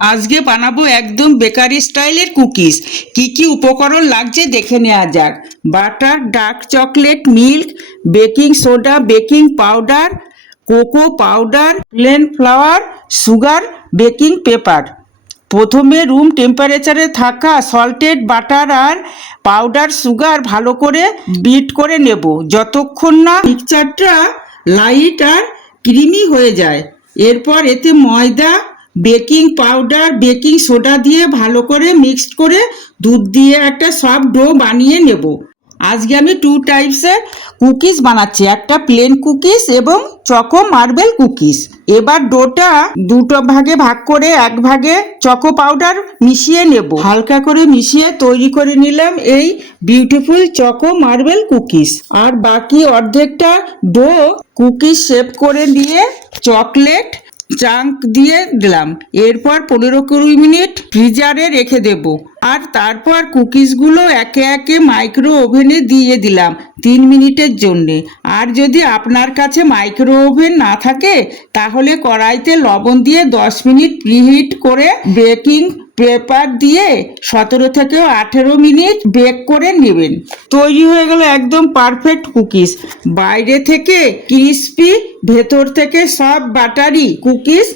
আজকে বানাবো একদম বেকারি স্টাইলের কুকিজ। কি কি উপকরণ লাগছে দেখে নেওয়া যাক। Butter, dark chocolate, milk, baking soda, baking powder, cocoa powder, plain flour, sugar, baking paper. প্রথমে রুম টেম্পারেচারে থাকা সল্টেড বাটার আর পাউডার সুগার ভালো করে বিট করে নেব যতক্ষণ না মিক্সচারটা লাইট আর ক্রিমি হয়ে যায়। এরপর এতে ময়দা, বেকিং পাউডার, বেকিং সোডা দিয়ে ভালো করে মিক্সড করে দুধ দিয়ে একটা সফট ডো বানিয়ে নেব। আজকে আমি টু টাইপসের কুকিজ বানাচ্ছি, একটা প্লেন কুকিজ এবং চকো মার্বেল কুকিজ। এবার ডোটা দুটো ভাগে ভাগ করে এক ভাগে চকো পাউডার মিশিয়ে নেব। হালকা করে মিশিয়ে তৈরি করে নিলাম এই বিউটিফুল চকো মার্বেল কুকিজ। আর বাকি অর্ধেকটা ডো কুকিজ শেপ করে দিয়ে চকলেট চাঙ্ক দিয়ে দিলাম। এরপর 15-20 মিনিট ফ্রিজারে রেখে দেব। আর তারপর কুকিজগুলো একে একে মাইক্রো ওভেনে দিয়ে দিলাম 3 মিনিটের জন্যে। আর যদি আপনার কাছে মাইক্রো ওভেন না থাকে তাহলে কড়াইতে লবণ দিয়ে 10 মিনিট প্রিহিট করে বেকিং পেপার দিয়ে 17 থেকে 18 মিনিট বেক করে নেবেন। তৈরি হয়ে গেল একদম পারফেক্ট কুকিজ। বাইরে থেকে ক্রিস্পি, ভেতর থেকে সব বাটারি কুকিজ।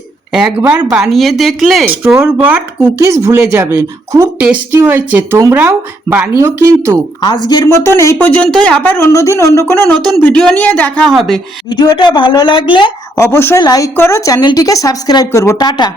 একবার বানিয়ে দেখলে স্টোর বট কুকিজ ভুলে যাবেন। খুব টেস্টি হয়েছে, তোমরাও বানিও কিন্তু। আজকের মতন এই পর্যন্তই, আবার অন্যদিন অন্য কোনো নতুন ভিডিও নিয়ে দেখা হবে। ভিডিওটা ভালো লাগলে অবশ্যই লাইক করো, চ্যানেলটিকে সাবস্ক্রাইব করবো। টাটা।